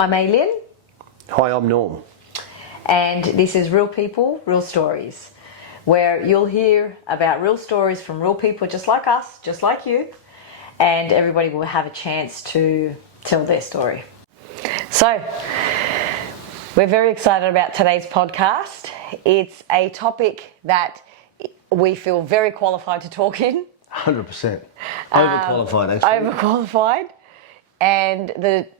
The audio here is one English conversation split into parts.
I'm Aylin. Hi, I'm Norm. And this is Real People, Real Stories, where you'll hear about real stories from real people just like us, just like you, and everybody will have a chance to tell their story. So, we're very excited about today's podcast. It's a topic that we feel very qualified to talk in. 100%. Overqualified, actually. Overqualified. And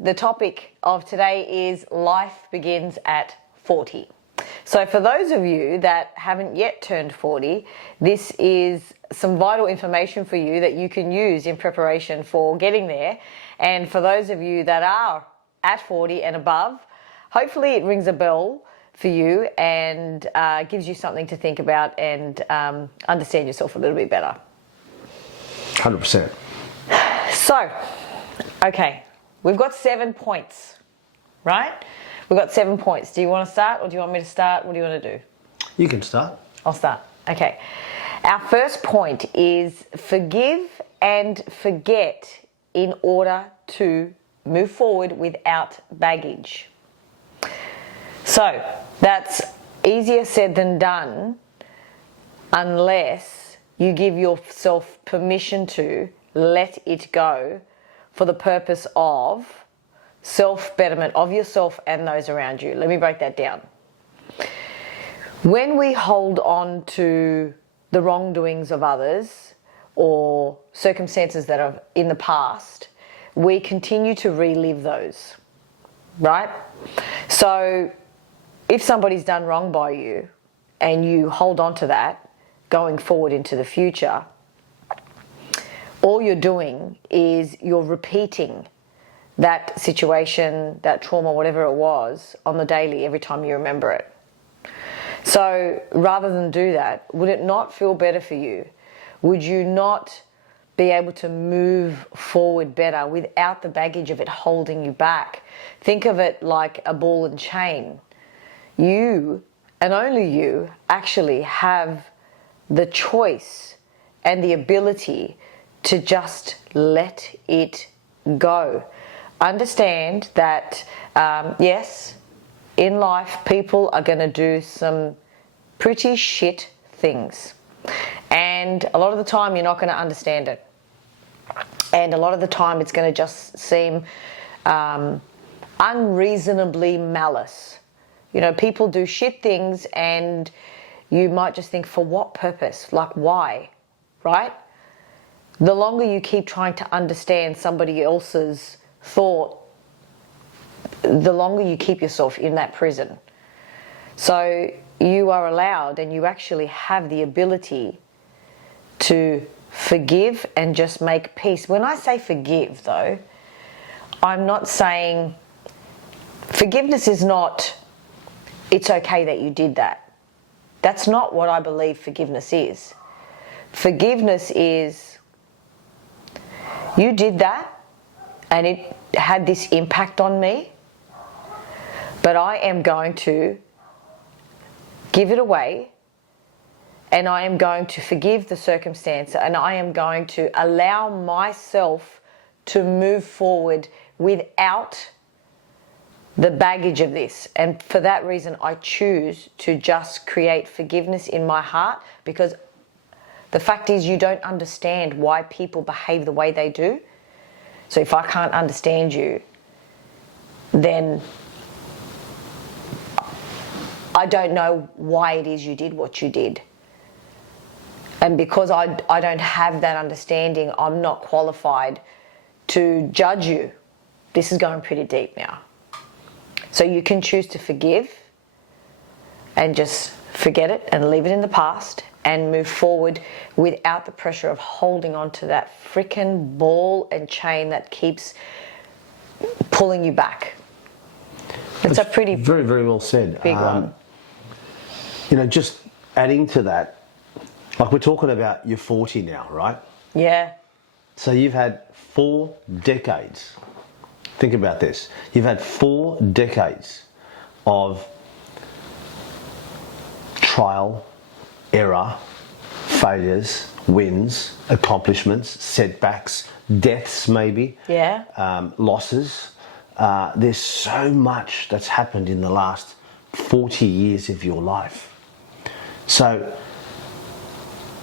the topic of today is life begins at 40. So for those of you that haven't yet turned 40, this is some vital information for you that you can use in preparation for getting there. And for those of you that are at 40 and above, hopefully it rings a bell for you and gives you something to think about and understand yourself a little bit better. 100%. So, okay, we've got 7 points, right? We've got 7 points. Do you want to start or do you want me to start? What do you want to do? You can start. I'll start. Okay. Our first point is forgive and forget in order to move forward without baggage. So, that's easier said than done unless you give yourself permission to let it go for the purpose of self-betterment of yourself and those around you. Let me break that down. When we hold on to the wrongdoings of others or circumstances that are in the past, we continue to relive those, right? So if somebody's done wrong by you and you hold on to that going forward into the future, all you're doing is you're repeating that situation, that trauma, whatever it was, on the daily every time you remember it. So rather than do that, would it not feel better for you? Would you not be able to move forward better without the baggage of it holding you back? Think of it like a ball and chain. You, and only you, actually have the choice and the ability to just let it go. Understand that, yes, in life, people are going to do some pretty shit things. And a lot of the time, you're not going to understand it. And a lot of the time, it's going to just seem unreasonably malice. You know, people do shit things and you might just think, for what purpose? Like, why? Right? The longer you keep trying to understand somebody else's thought, the longer you keep yourself in that prison. So you are allowed and you actually have the ability to forgive and just make peace. When I say forgive, though, I'm not saying forgiveness is not, it's okay that you did that. That's not what I believe forgiveness is. Forgiveness is, you did that and it had this impact on me, but I am going to give it away and I am going to forgive the circumstance and I am going to allow myself to move forward without the baggage of this. And for that reason, I choose to just create forgiveness in my heart, because the fact is you don't understand why people behave the way they do. So if I can't understand you, then I don't know why it is you did what you did. And because I don't have that understanding, I'm not qualified to judge you. This is going pretty deep now. So you can choose to forgive and just forget it and leave it in the past and move forward without the pressure of holding on to that frickin' ball and chain that keeps pulling you back. It's a pretty very, very well said. Big one. You know, just adding to that, like we're talking about you're 40 now, right? Yeah. So you've had 4 decades. Think about this. You've had 4 decades of trial, error, failures, wins, accomplishments, setbacks, deaths maybe, Yeah. losses, there's so much that's happened in the last 40 years of your life. So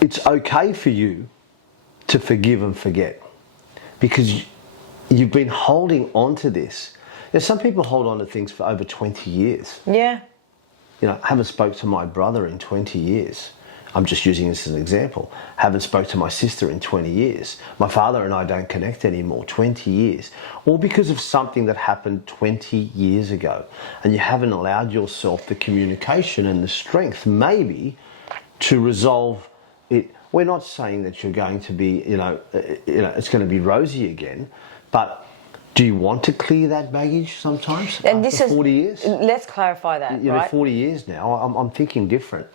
it's okay for you to forgive and forget, because you've been holding on to this. Some people hold on to things for over 20 years. Yeah. I haven't spoke to my brother in 20 years. I'm just using this as an example. Haven't spoke to my sister in 20 years. My father and I don't connect anymore, 20 years. All because of something that happened 20 years ago. And you haven't allowed yourself the communication and the strength, maybe, to resolve it. We're not saying that you're going to be, it's going to be rosy again, but do you want to clear that baggage sometimes? And this is 40 years. Let's clarify that. Right? 40 years now. I'm thinking different.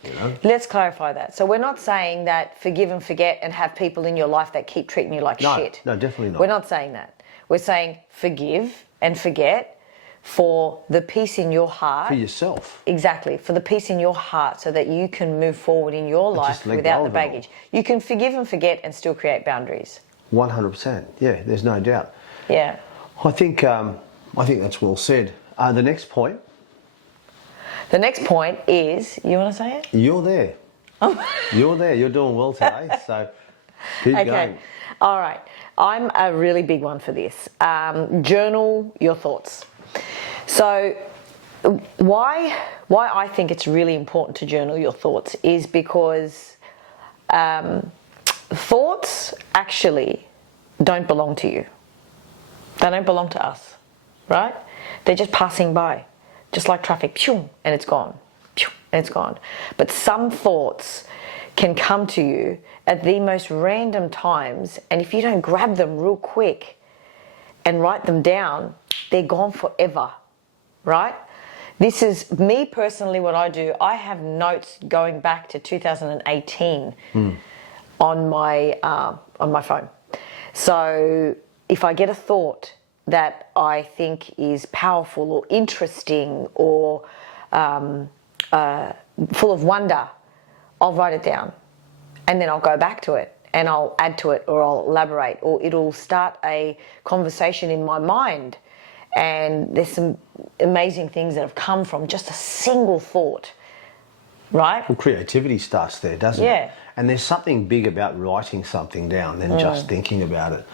Let's clarify that. So we're not saying that forgive and forget and have people in your life that keep treating you like shit. No, definitely not. We're not saying that. We're saying forgive and forget for the peace in your heart. For yourself. Exactly. For the peace in your heart, so that you can move forward in your life without the baggage. You can forgive and forget and still create boundaries. 100%. Yeah, there's no doubt. Yeah. I think that's well said. The next point. The next point is, you want to say it? You're there. You're there. You're doing well today. So keep going. All right. I'm a really big one for this. Journal your thoughts. So why I think it's really important to journal your thoughts is because thoughts actually don't belong to you. They don't belong to us, right? They're just passing by, just like traffic, and it's gone, and it's gone. But some thoughts can come to you at the most random times, and if you don't grab them real quick and write them down, they're gone forever, right? This is me personally, what I do. I have notes going back to 2018 on my phone. So if I get a thought that I think is powerful or interesting or full of wonder, I'll write it down, and then I'll go back to it and I'll add to it, or I'll elaborate, or it'll start a conversation in my mind. And there's some amazing things that have come from just a single thought, right? Well, creativity starts there, doesn't it? Yeah. And there's something big about writing something down than just thinking about it.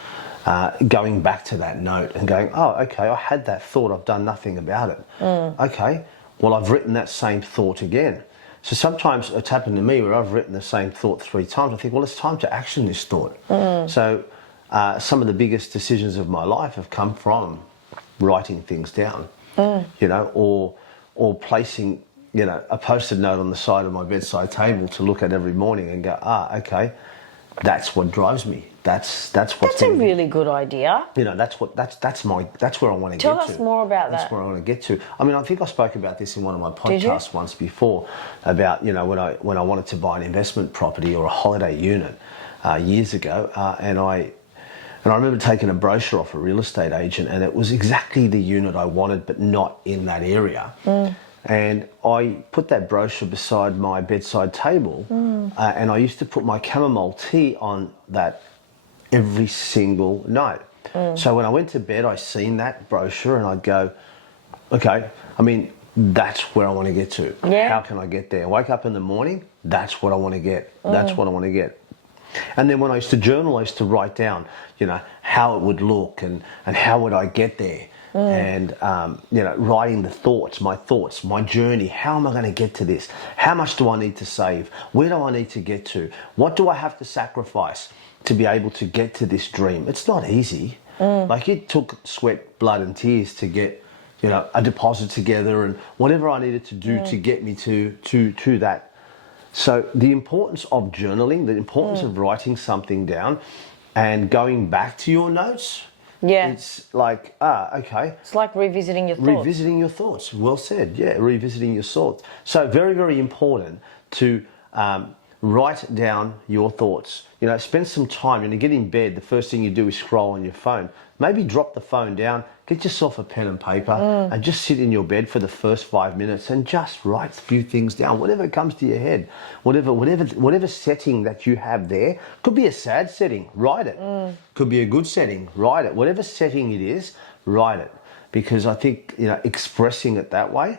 Going back to that note and going, oh, okay, I had that thought, I've done nothing about it. Okay, well, I've written that same thought again. So sometimes it's happened to me where I've written the same thought 3 times. I think, well, it's time to action this thought. So some of the biggest decisions of my life have come from writing things down, or placing, a Post-it note on the side of my bedside table to look at every morning and go, okay, that's what drives me. That's a really good idea. That's where I want to get to. Tell us more about that. That's where I want to get to. I mean, I think I spoke about this in one of my podcasts once before about, when I wanted to buy an investment property or a holiday unit years ago, and I remember taking a brochure off a real estate agent, and it was exactly the unit I wanted, but not in that area. And I put that brochure beside my bedside table, and I used to put my chamomile tea on that every single night. So when I went to bed, I seen that brochure and I'd go, okay, I mean, that's where I want to get to. Yeah. How can I get there? I wake up in the morning, that's what I want to get. That's what I want to get. And then when I used to journal, I used to write down, how it would look and how would I get there. And, writing the thoughts, my journey. How am I going to get to this? How much do I need to save? Where do I need to get to? What do I have to sacrifice to be able to get to this dream? It's not easy. Like, it took sweat, blood and tears to get, a deposit together and whatever I needed to do to get me to that. So the importance of journaling, the importance of writing something down and going back to your notes. Yeah. It's like, okay. It's like revisiting your thoughts. Revisiting your thoughts. Well said. Yeah, revisiting your thoughts. So very, very important to write down your thoughts. Spend some time. When you get in bed, the first thing you do is scroll on your phone. Maybe drop the phone down, get yourself a pen and paper, and just sit in your bed for the first 5 minutes and just write a few things down, whatever comes to your head, whatever setting that you have there. Could be a sad setting, write it. Could be a good setting, write it. Whatever setting it is, write it. because I think, you know, expressing it that way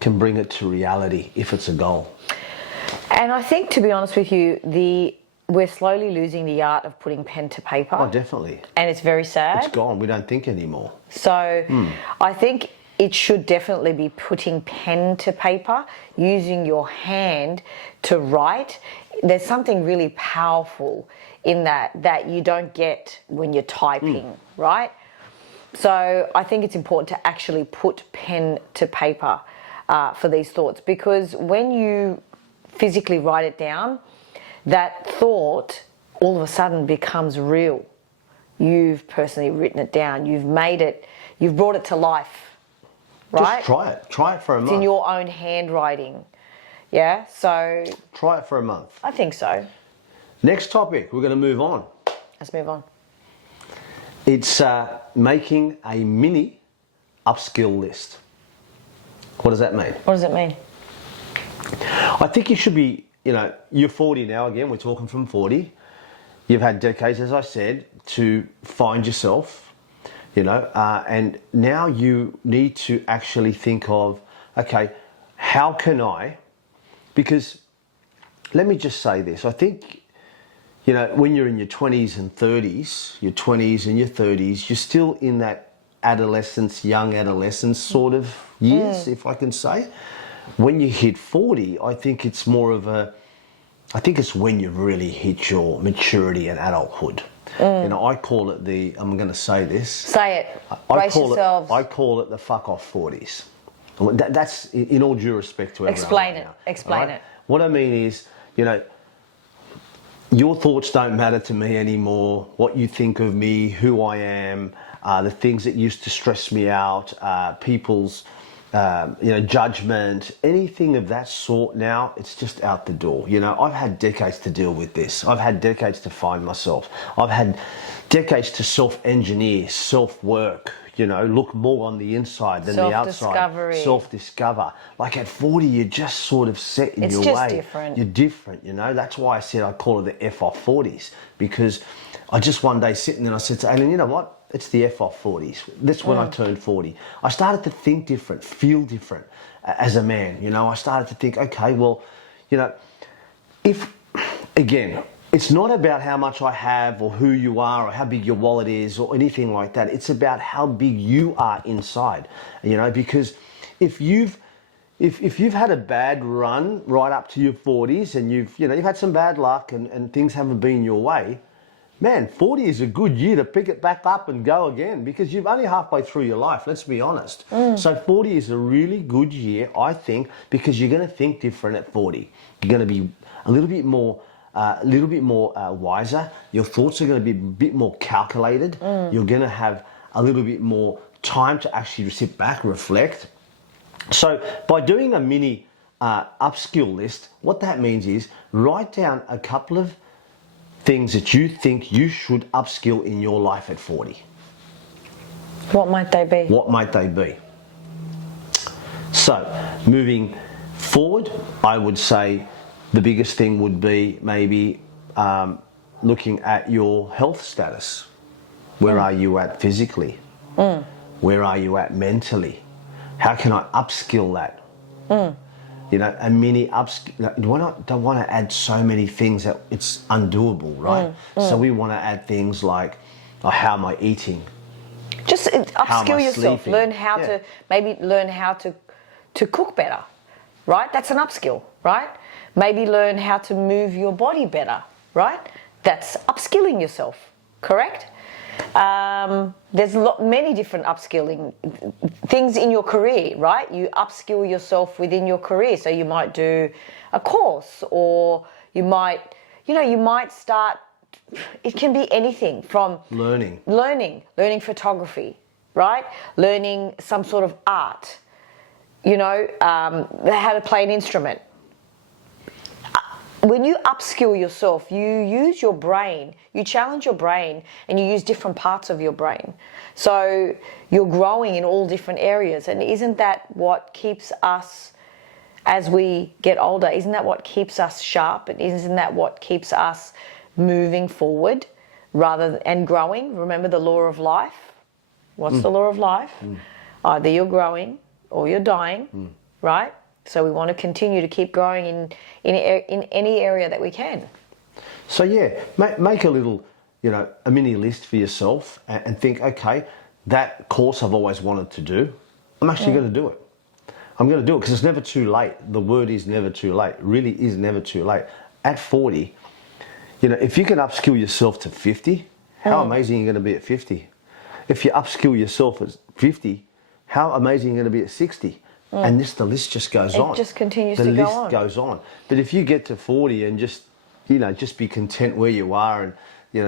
can bring it to reality if it's a goal. And I think, to be honest with you, we're slowly losing the art of putting pen to paper. Oh, definitely. And it's very sad. It's gone. We don't think anymore. So I think it should definitely be putting pen to paper, using your hand to write. There's something really powerful in that you don't get when you're typing, right? So I think it's important to actually put pen to paper for these thoughts, because when you physically write it down, that thought all of a sudden becomes real. You've personally written it down. You've made it. You've brought it to life, right? Just try it. Try it for a month. It's in your own handwriting. Yeah, so... Try it for a month. I think so. Next topic, we're going to move on. Let's move on. It's making a mini upskill list. What does that mean? What does it mean? I think you should be, you know, you're 40 now again, we're talking from 40. You've had decades, as I said, to find yourself, you know, and now you need to actually think of, okay, how can I, because let me just say this, I think, you know, when you're in your 20s and 30s, your 20s and your 30s, you're still in that adolescence, young adolescence sort of years, if I can say. When you hit 40, I think it's more of I think it's when you really hit your maturity and adulthood. You know, I call it I'm going to say this. Say it. Brace yourselves. I call it the fuck off 40s. That's in all due respect to everyone. Explain it. Now, Explain it. What I mean is, you know, your thoughts don't matter to me anymore. What you think of me, who I am, the things that used to stress me out, people's, you know, judgment, anything of that sort now, it's just out the door. You know, I've had decades to deal with this. I've had decades to find myself. I've had decades to self-engineer, self-work, you know, look more on the inside than the outside. Self-discover. Like at 40, you're just sort of set in your way. It's just different. You're different, you know. That's why I said I call it the F off 40s, because I just one day sitting there and I said to Aylin, you know what? It's the F off 40s. That's when I turned 40. I started to think different, feel different as a man, you know. I started to think, okay, well, you know, again, it's not about how much I have or who you are or how big your wallet is or anything like that. It's about how big you are inside, you know, because if you've had a bad run right up to your 40s and you've had some bad luck and things haven't been your way, man, 40 is a good year to pick it back up and go again, because you're only halfway through your life, let's be honest. So 40 is a really good year, I think, because you're going to think different at 40. You're going to be a little bit more wiser. Your thoughts are going to be a bit more calculated. You're going to have a little bit more time to actually sit back, reflect. So by doing a mini upskill list, what that means is write down a couple of things that you think you should upskill in your life at 40. What might they be? What might they be? So, moving forward, I would say the biggest thing would be maybe looking at your health status. Where are you at physically? Where are you at mentally? How can I upskill that? You know, a mini upskill. Don't want to add so many things that it's undoable, right? So we want to add things like, how am I eating? Just upskill yourself. Sleeping? Learn how to cook better, right? That's an upskill, right? Maybe learn how to move your body better, right? That's upskilling yourself, correct? There's many different upskilling things in your career, right? You upskill yourself within your career. So you might do a course, or you might start, it can be anything from learning photography, right? Learning some sort of art, you know, how to play an instrument. When you upskill yourself, you use your brain, you challenge your brain, and you use different parts of your brain. So you're growing in all different areas. And isn't that what keeps us, as we get older, isn't that what keeps us sharp? And isn't that what keeps us moving forward and growing? Remember the law of life? What's the law of life? Either you're growing or you're dying, right? So we want to continue to keep growing in any area that we can. So yeah, make a little, a mini list for yourself and think, okay, that course I've always wanted to do, I'm actually going to do it. I'm going to do it because it's never too late. The word is never too late. Really is never too late. At 40, if you can upskill yourself to 50, how amazing are you going to be at 50? If you upskill yourself at 50, how amazing are you going to be at 60? And the list just goes on. It just continues to go on. The list goes on. But if you get to 40 and just be content where you are and,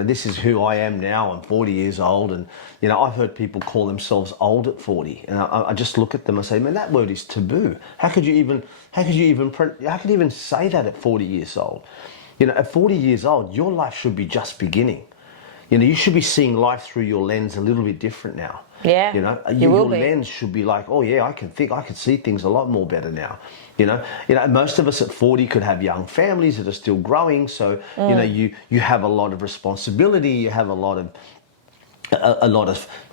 this is who I am now. I'm 40 years old and, I've heard people call themselves old at 40. And I just look at them and say, man, that word is taboo. How could you even say that at 40 years old? At 40 years old, your life should be just beginning. You should be seeing life through your lens a little bit different now. Yeah, your lens should be like, oh yeah, I can see things a lot more better now. Most of us at 40 could have young families that are still growing. So, you have a lot of responsibility, you have a lot of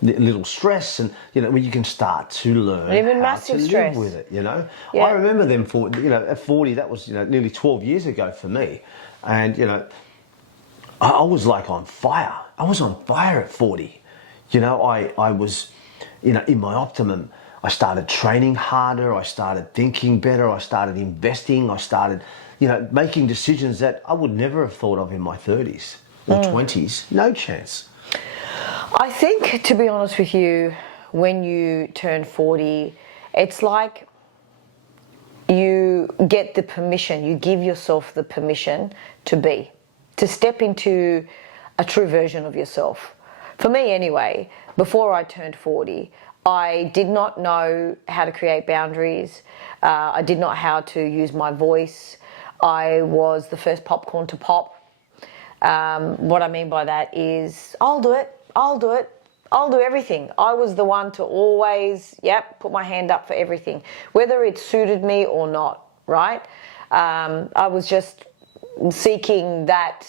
little stress, and when you can start to learn even how massive to stress. live with it. Yeah. I remember them at 40. That was nearly 12 years ago for me, and I was like on fire. I was on fire at 40. I was, in my optimum. I started training harder. I started thinking better. I started investing. I started, making decisions that I would never have thought of in my 30s or 20s. No chance. I think, to be honest with you, when you turn 40, it's like you get the permission, you give yourself the permission to step into a true version of yourself. For me anyway, before I turned 40, I did not know how to create boundaries. I did not know how to use my voice. I was the first popcorn to pop. What I mean by that is, I'll do it, I'll do everything. I was the one to always, put my hand up for everything, whether it suited me or not, right? I was just seeking that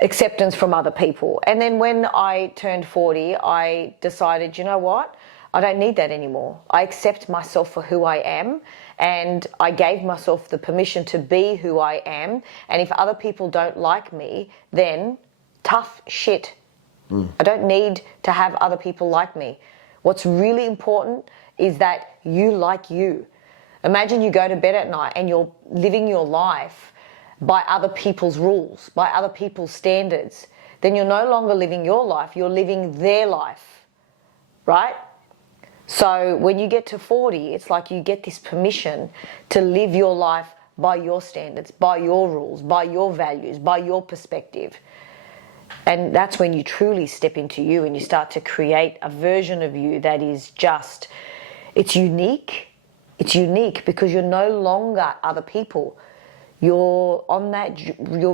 acceptance from other people. And then when I turned 40, I decided, you know what? I don't need that anymore. I accept myself for who I am, and I gave myself the permission to be who I am. And if other people don't like me, then tough shit. I don't need to have other people like me. What's really important is that you like you. Imagine you go to bed at night and you're living your life by other people's rules, by other people's standards. Then you're no longer living your life, you're living their life, right? So when you get to 40, it's like you get this permission to live your life by your standards, by your rules, by your values, by your perspective. And that's when you truly step into you and you start to create a version of you that is just, it's unique. It's unique because you're no longer other people. You're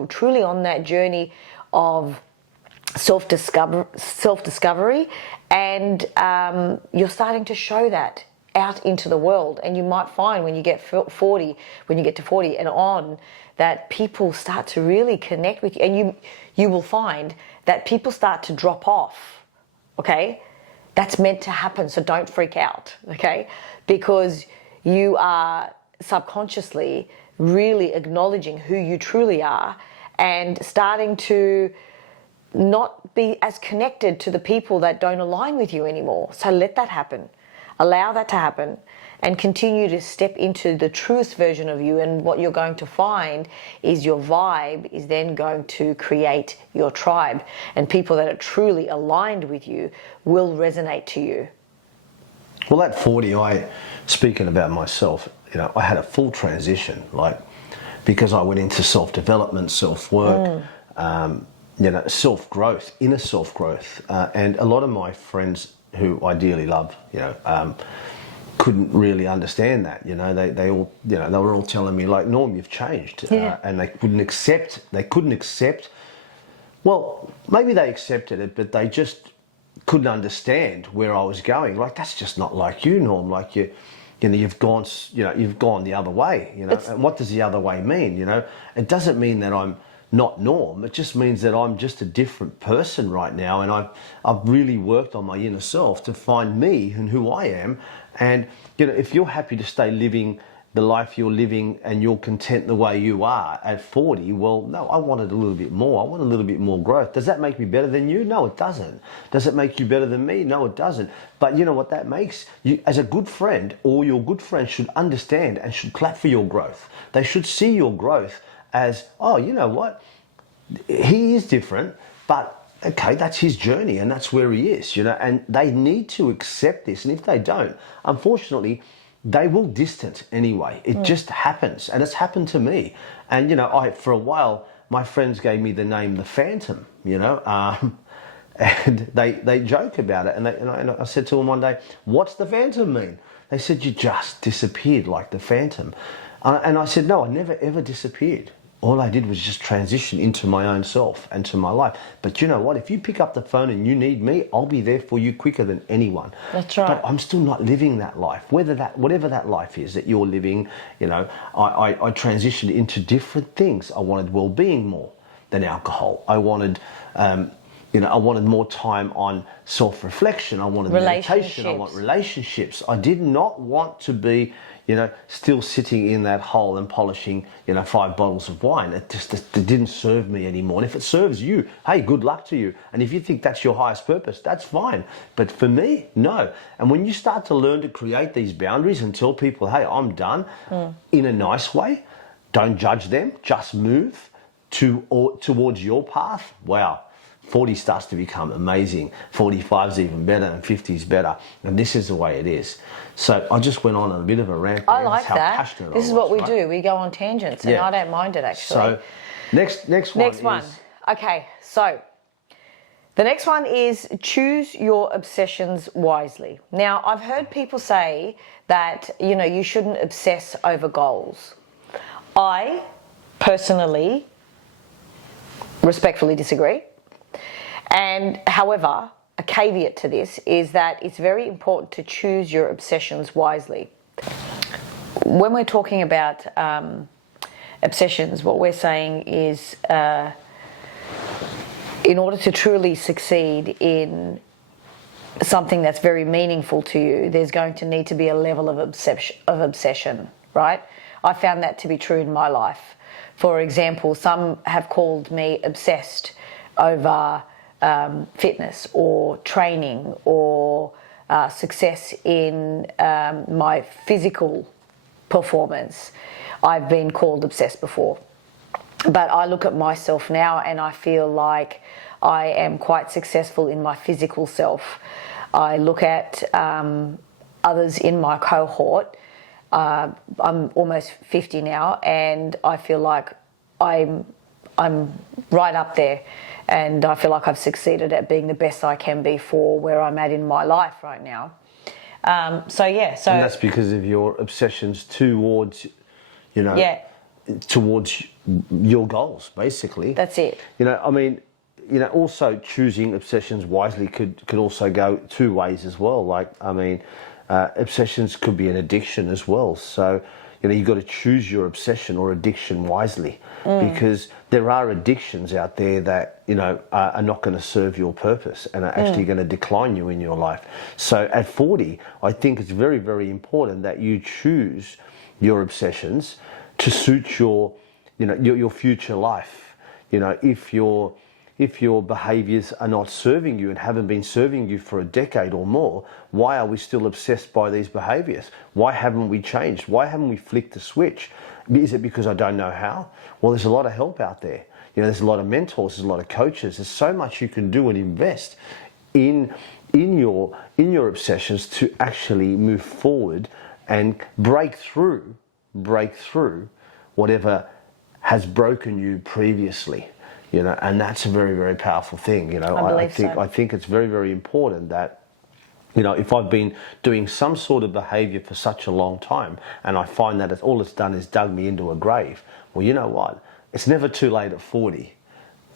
truly on that journey of self-discovery, and you're starting to show that out into the world. And you might find when you get to 40 and on, that people start to really connect with you, and you will find that people start to drop off, okay? That's meant to happen, so don't freak out, okay? Because you are subconsciously really acknowledging who you truly are and starting to not be as connected to the people that don't align with you anymore. So let that happen. Allow that to happen and continue to step into the truest version of you. And what you're going to find is your vibe is then going to create your tribe, and people that are truly aligned with you will resonate to you. Well, at 40, speaking about myself, I had a full transition, because I went into self-development, self-work, self-growth, inner self-growth. And a lot of my friends who I dearly love, couldn't really understand that. They all, they were all telling me, like, Norm, you've changed. And they couldn't accept, well, maybe they accepted it, but they just couldn't understand where I was going. Like, that's just not like you, Norm. Like, you've gone the other way, and what does the other way mean? It doesn't mean that I'm not Norm. It just means that I'm just a different person right now, and I've really worked on my inner self to find me and who I am. And if you're happy to stay living the life you're living and you're content the way you are at 40, well, no, I wanted a little bit more. I want a little bit more growth. Does that make me better than you? No, it doesn't. Does it make you better than me? No, it doesn't. But you know what that makes? You, as a good friend, or your good friend should understand and should clap for your growth. They should see your growth as, oh, you know what? He is different, but okay, that's his journey and that's where he is, and they need to accept this. And if they don't, unfortunately, they will distance anyway. It just happens, and it's happened to me. And for a while, my friends gave me the name the Phantom. And they joke about it. And I said to them one day, "What's the Phantom mean?" They said, "You just disappeared like the Phantom." And I said, "No, I never ever disappeared. All I did was just transition into my own self and to my life. But you know what? If you pick up the phone and you need me, I'll be there for you quicker than anyone." That's right. But I'm still not living that life. Whatever that life is that you're living, I transitioned into different things. I wanted well-being more than alcohol. I wanted, I wanted more time on self-reflection. I wanted meditation. I want relationships. I did not want to be, still sitting in that hole and polishing, 5 bottles of wine. It didn't serve me anymore. And if it serves you, hey, good luck to you. And if you think that's your highest purpose, that's fine. But for me, no. And when you start to learn to create these boundaries and tell people, hey, I'm done, in a nice way, don't judge them, just move towards your path. Wow. 40 starts to become amazing. 45 is even better, and 50 is better. And this is the way it is. So I just went on a bit of a rant. I like that. This is what we do. We go on tangents, and I don't mind it, actually. So next one. Okay, so the next one is choose your obsessions wisely. Now, I've heard people say that, you shouldn't obsess over goals. I personally respectfully disagree. And however, a caveat to this is that it's very important to choose your obsessions wisely. When we're talking about obsessions, what we're saying is in order to truly succeed in something that's very meaningful to you, there's going to need to be a level of obsession, right? I found that to be true in my life. For example, some have called me obsessed over fitness or training or success in my physical performance. I've been called obsessed before. But I look at myself now and I feel like I am quite successful in my physical self. I look at others in my cohort. I'm almost 50 now, and I feel like I'm right up there, and I feel like I've succeeded at being the best I can be for where I'm at in my life right now. And that's because of your obsessions towards, towards your goals, basically. That's it. Also choosing obsessions wisely could also go two ways as well. Obsessions could be an addiction as well. So, you've got to choose your obsession or addiction wisely, because there are addictions out there that, are not going to serve your purpose and are actually going to decline you in your life. So at 40, I think it's very, very important that you choose your obsessions to suit your future life. If your behaviours are not serving you and haven't been serving you for a decade or more, why are we still obsessed by these behaviours? Why haven't we changed? Why haven't we flicked the switch? Is it because I don't know how? Well, there's a lot of help out there. There's a lot of mentors, there's a lot of coaches. There's so much you can do and invest in your obsessions to actually move forward and break through whatever has broken you previously. And that's a very, very powerful thing. I think it's very, very important that, if I've been doing some sort of behaviour for such a long time and I find that all it's done is dug me into a grave, well, you know what? It's never too late at 40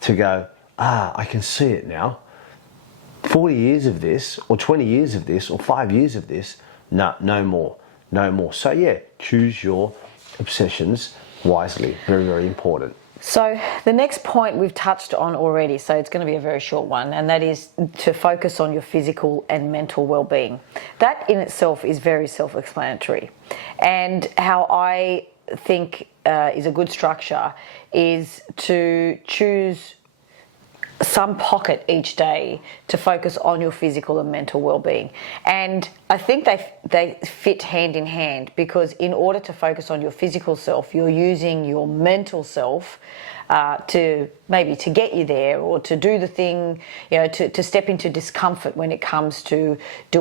to go, I can see it now. 40 years of this, or 20 years of this, or 5 years of this, no more. So choose your obsessions wisely. Very, very important. So the next point we've touched on already, so it's going to be a very short one, and that is to focus on your physical and mental well-being. That in itself is very self-explanatory. And how I think is a good structure is to choose some pocket each day to focus on your physical and mental well-being. And I think they fit hand in hand, because in order to focus on your physical self, you're using your mental self to get you there, or to do the thing, to step into discomfort when it comes to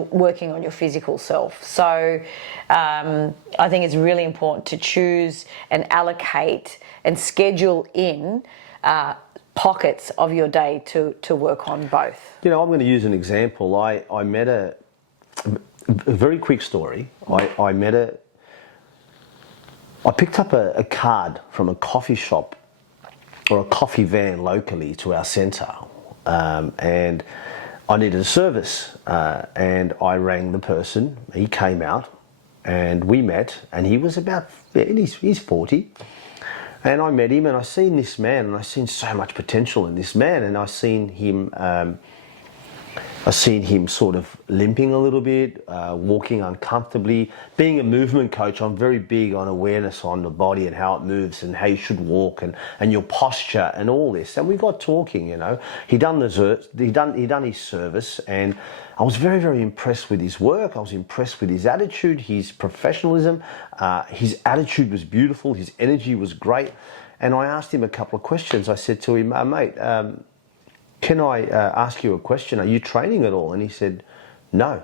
working on your physical self. So I think it's really important to choose and allocate and schedule in pockets of your day to work on both. I'm going to use an example. I met a very quick story. I picked up a card from a coffee shop or a coffee van locally to our centre, and I needed a service, and I rang the person. He came out and we met, and he was about, he's 40. And I met him, and I seen this man, and I seen so much potential in this man, and I seen him sort of limping a little bit, walking uncomfortably. Being a movement coach, I'm very big on awareness on the body and how it moves and how you should walk and your posture and all this. And we got talking, He done his service, and I was very, very impressed with his work. I was impressed with his attitude, his professionalism. His attitude was beautiful. His energy was great. And I asked him a couple of questions. I said to him, mate, can I ask you a question? Are you training at all? And he said, no,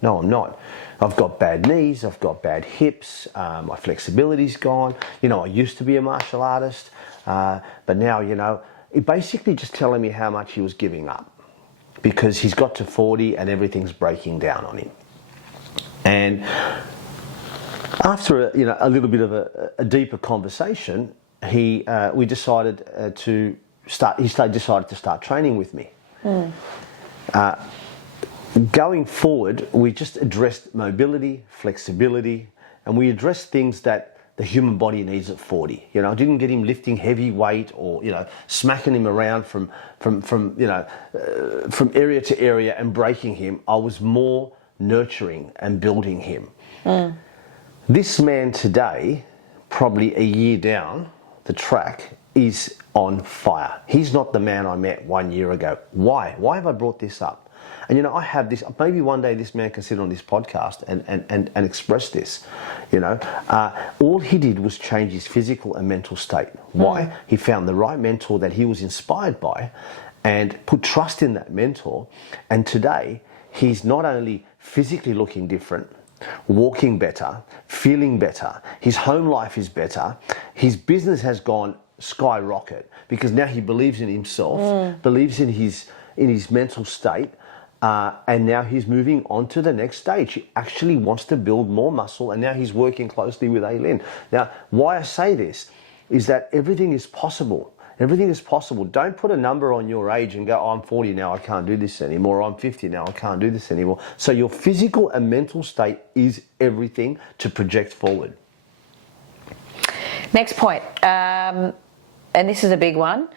I'm not. I've got bad knees. I've got bad hips. My flexibility's gone. I used to be a martial artist, but now, he basically just telling me how much he was giving up, because he's got to 40 and everything's breaking down on him. And after a little bit of a deeper conversation, we decided to start. He decided to start training with me. Going forward, we just addressed mobility, flexibility, and we addressed things that the human body needs at 40. I didn't get him lifting heavy weight or smacking him around from area to area and breaking him. I was more nurturing and building him. This man today, probably a year down the track, is on fire. He's not the man I met 1 year ago. Why? Why have I brought this up? And I have this, maybe one day this man can sit on this podcast and express this. All he did was change his physical and mental state. Why? He found the right mentor that he was inspired by and put trust in that mentor. And today, he's not only physically looking different, walking better, feeling better, his home life is better, his business has gone skyrocket, because now he believes in himself, believes in his mental state, and now he's moving on to the next stage. He actually wants to build more muscle, and now he's working closely with Aylin. Now, why I say this is that everything is possible. Everything is possible. Don't put a number on your age and go, I'm 40 now, I can't do this anymore. I'm 50 now, I can't do this anymore. So your physical and mental state is everything to project forward. Next point, and this is a big one.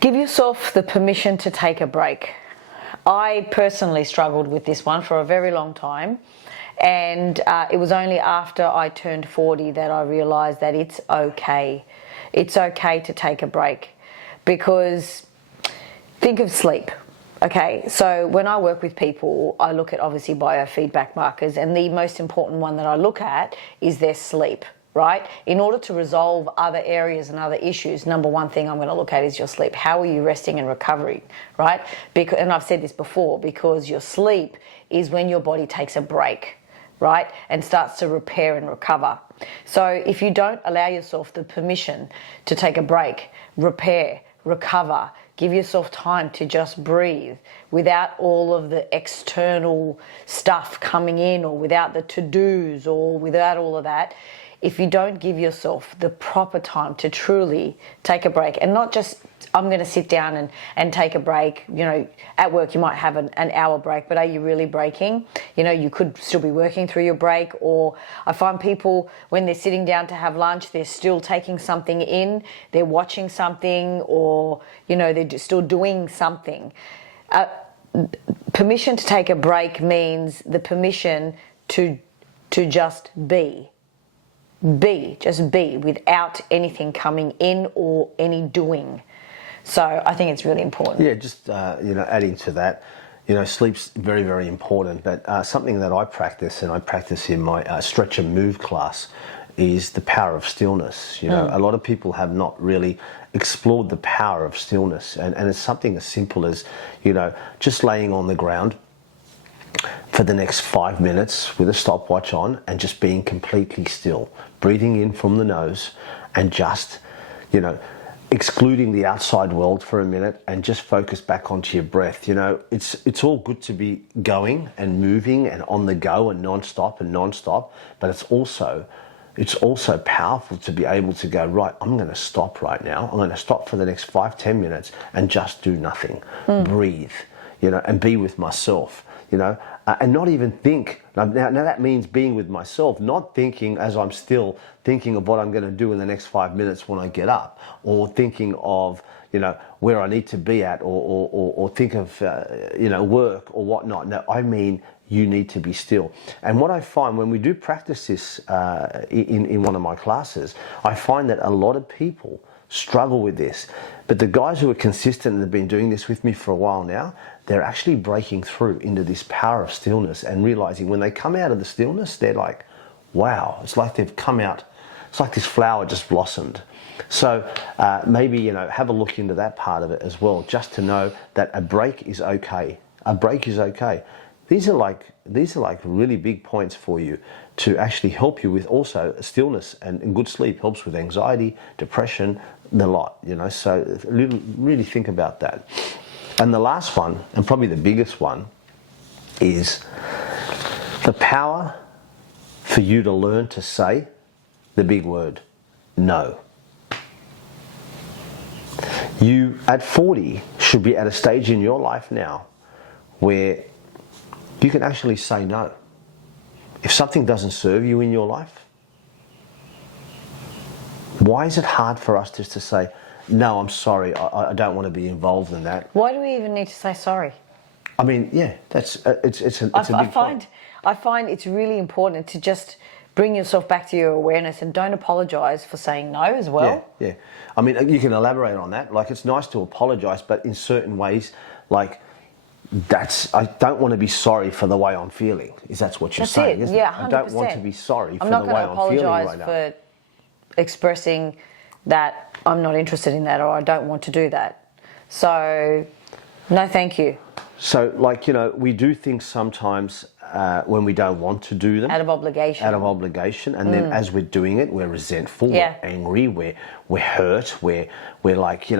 Give yourself the permission to take a break. I personally struggled with this one for a very long time, and it was only after I turned 40 that I realised that it's okay. It's okay to take a break, because think of sleep. Okay, so when I work with people, I look at obviously biofeedback markers, and the most important one that I look at is their sleep. Right? In order to resolve other areas and other issues, number one thing I'm going to look at is your sleep. How are you resting and recovering? Right? And I've said this before, because your sleep is when your body takes a break, right? And starts to repair and recover. So if you don't allow yourself the permission to take a break, repair, recover, give yourself time to just breathe without all of the external stuff coming in, or without the to-dos, or without all of that, if you don't give yourself the proper time to truly take a break, and not just, I'm going to sit down and take a break. You know, at work you might have an hour break, but are you really breaking? You know, you could still be working through your break. Or I find people, when they're sitting down to have lunch, they're still taking something in, they're watching something, or, you know, they're still doing something. Permission to take a break means the permission to just be. Just be, without anything coming in or any doing. So I think it's really important. Yeah, just adding to that, sleep's very, very important. But something that I practice, and I practice in my stretch and move class, is the power of stillness. A lot of people have not really explored the power of stillness, and it's something as simple as, just laying on the ground for the next 5 minutes with a stopwatch on and just being completely still, breathing in from the nose and just, excluding the outside world for a minute and just focus back onto your breath. It's all good to be going and moving and on the go and non-stop, but it's also powerful to be able to go, right, I'm going to stop right now. I'm going to stop for the next 5-10 minutes and just do nothing. Breathe, and be with myself, and not even think. Now that means being with myself, not thinking as I'm still thinking of what I'm going to do in the next 5 minutes when I get up, or thinking of, where I need to be at, or think of, work or whatnot. No, I mean, you need to be still. And what I find when we do practice this in one of my classes, I find that a lot of people struggle with this. But the guys who are consistent and have been doing this with me for a while now, they're actually breaking through into this power of stillness and realizing when they come out of the stillness, they're like, wow, it's like they've come out, it's like this flower just blossomed. So maybe, have a look into that part of it as well, just to know that a break is okay. A break is okay. These are like really big points for you to actually help you with also stillness, and good sleep helps with anxiety, depression, the lot, so really think about that. And the last one, and probably the biggest one, is the power for you to learn to say the big word, no. You, at 40, should be at a stage in your life now where you can actually say no. If something doesn't serve you in your life, why is it hard for us just to say, no, I'm sorry, I don't want to be involved in that? Why do we even need to say sorry? I mean, yeah, it's a big point. I find it's really important to just bring yourself back to your awareness, and don't apologise for saying no as well. Yeah. I mean, you can elaborate on that. Like, it's nice to apologise, but in certain ways, like, I don't want to be sorry for the way I'm feeling. That's what you're saying, isn't it? Yeah, 100%. I don't want to be sorry for the way I'm feeling right now. I'm not going to apologise for expressing that I'm not interested in that, or I don't want to do that. So, no, thank you. So, we do things sometimes when we don't want to do them. Out of obligation. And then as we're doing it, we're resentful, we're angry, we're hurt, we're like,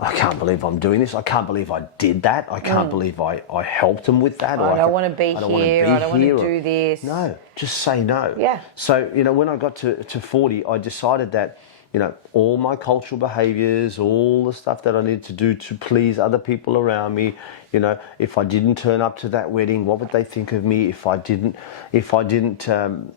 I can't believe I'm doing this. I can't believe I did that. I can't believe I helped them with that. I don't want to be here. I don't want to do this. No, just say no. Yeah. So, when I got to 40, I decided that, all my cultural behaviours, all the stuff that I needed to do to please other people around me, if I didn't turn up to that wedding, what would they think of me? If I didn't, turn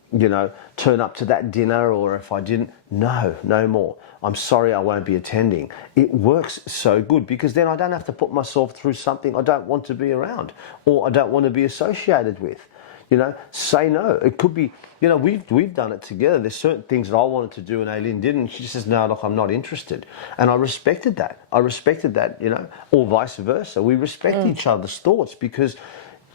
up to that dinner, or if I didn't, no more. I'm sorry, I won't be attending. It works so good, because then I don't have to put myself through something I don't want to be around, or I don't want to be associated with. Say no. It could be, we've done it together. There's certain things that I wanted to do and Aylin didn't. She says, no, look, I'm not interested. And I respected that. Or vice versa. We respect each other's thoughts, because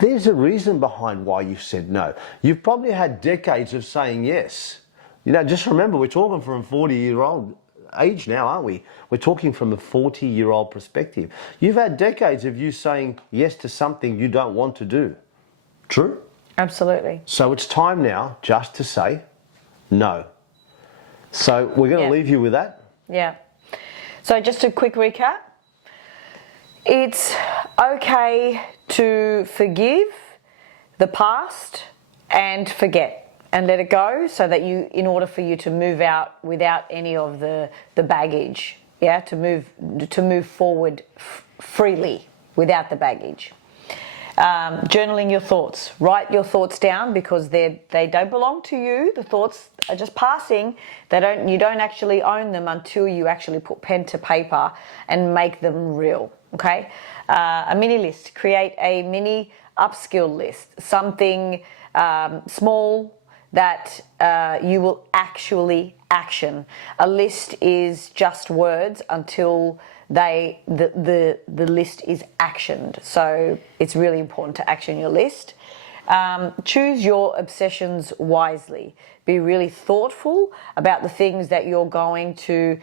there's a reason behind why you said no. You've probably had decades of saying yes. Just remember, we're talking from a 40-year-old age now, aren't we? We're talking from a 40-year-old perspective. You've had decades of you saying yes to something you don't want to do. True? Absolutely. So it's time now just to say no. So we're going to leave you with that. Yeah. So just a quick recap. It's okay to forgive the past and forget and let it go, so that in order for you to move out without any of the baggage, to move forward freely without the baggage. Journaling your thoughts. Write your thoughts down, because they don't belong to you. The thoughts are just passing. You don't actually own them until you actually put pen to paper and make them real. Okay? A mini list. Create a mini upskill list. Something small that you will actually action. A list is just words until the list is actioned. So it's really important to action your list. Choose your obsessions wisely. Be really thoughtful about the things that you're going to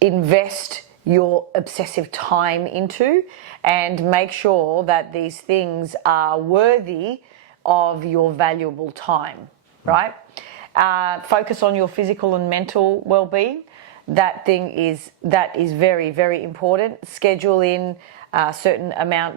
invest your obsessive time into, and make sure that these things are worthy of your valuable time, right? Focus on your physical and mental well-being. That is very, very important. Schedule in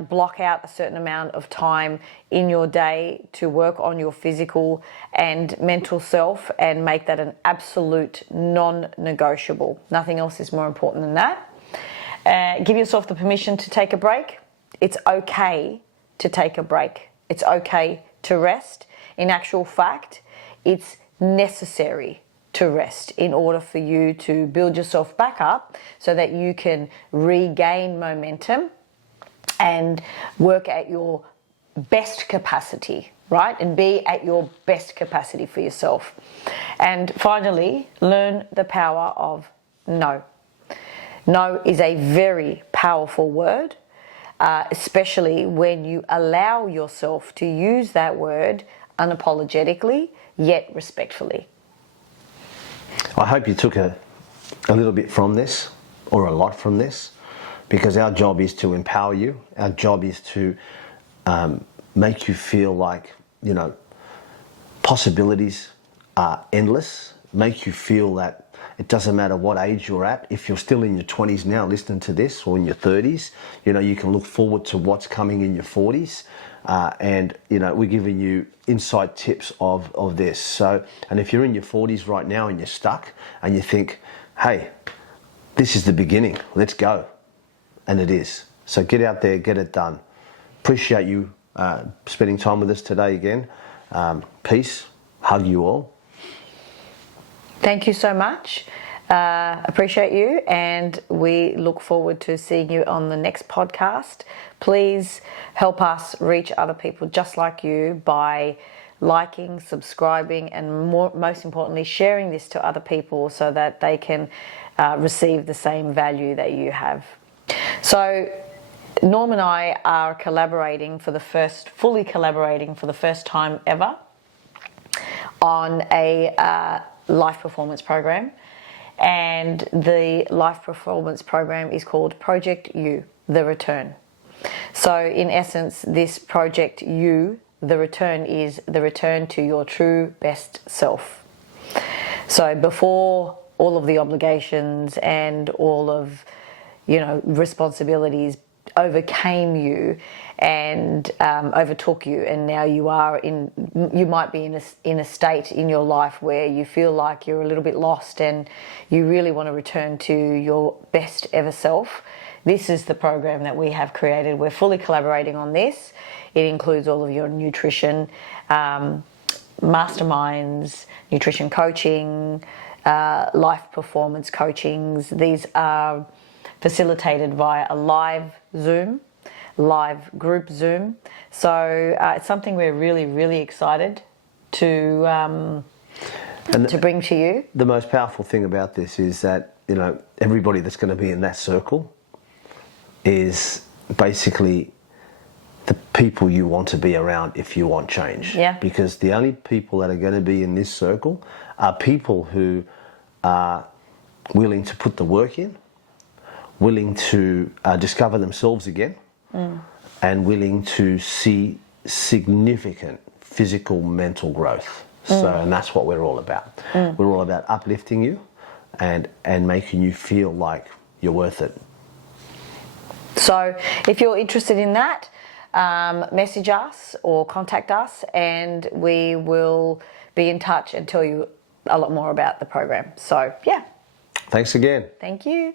block out a certain amount of time in your day to work on your physical and mental self, and make that an absolute non-negotiable. Nothing else is more important than that. Give yourself the permission to take a break. It's okay to take a break. It's okay to rest. In actual fact, it's necessary to rest in order for you to build yourself back up, so that you can regain momentum and work at your best capacity, right? And be at your best capacity for yourself. And finally, learn the power of no. No is a very powerful word, especially when you allow yourself to use that word unapologetically, yet respectfully. I hope you took a little bit from this, or a lot from this, because our job is to empower you. Our job is to make you feel like, possibilities are endless, make you feel that it doesn't matter what age you're at. If you're still in your 20s now listening to this, or in your 30s, you can look forward to what's coming in your 40s. And we're giving you insight tips of this. So, and if you're in your 40s right now and you're stuck and you think, hey, this is the beginning, let's go. And it is. So get out there, get it done. Appreciate you spending time with us today again. Peace. Hug you all. Thank you so much. Appreciate you, and we look forward to seeing you on the next podcast. Please help us reach other people just like you by liking, subscribing, and most importantly, sharing this to other people, so that they can receive the same value that you have. So Norm and I are fully collaborating for the first time ever on a life performance program. And the life performance program is called Project You, The Return. So in essence, this Project You, The Return, is the return to your true best self. So before all of the obligations and all of, responsibilities overcame you and overtook you, and now you might be in a state in your life where you feel like you're a little bit lost and you really want to return to your best ever self. This is the program that we have created. We're fully collaborating on this. It includes all of your nutrition, masterminds, nutrition coaching, life performance coachings. These are facilitated via a live group Zoom. So it's something we're really, really excited to bring to you. The most powerful thing about this is that, everybody that's going to be in that circle is basically the people you want to be around if you want change. Yeah. Because the only people that are going to be in this circle are people who are willing to put the work in, willing to discover themselves again, and willing to see significant physical, mental growth. So, and that's what we're all about. We're all about uplifting you and making you feel like you're worth it. So if you're interested in that, message us or contact us, and we will be in touch and tell you a lot more about the program. So, yeah. Thanks again. Thank you.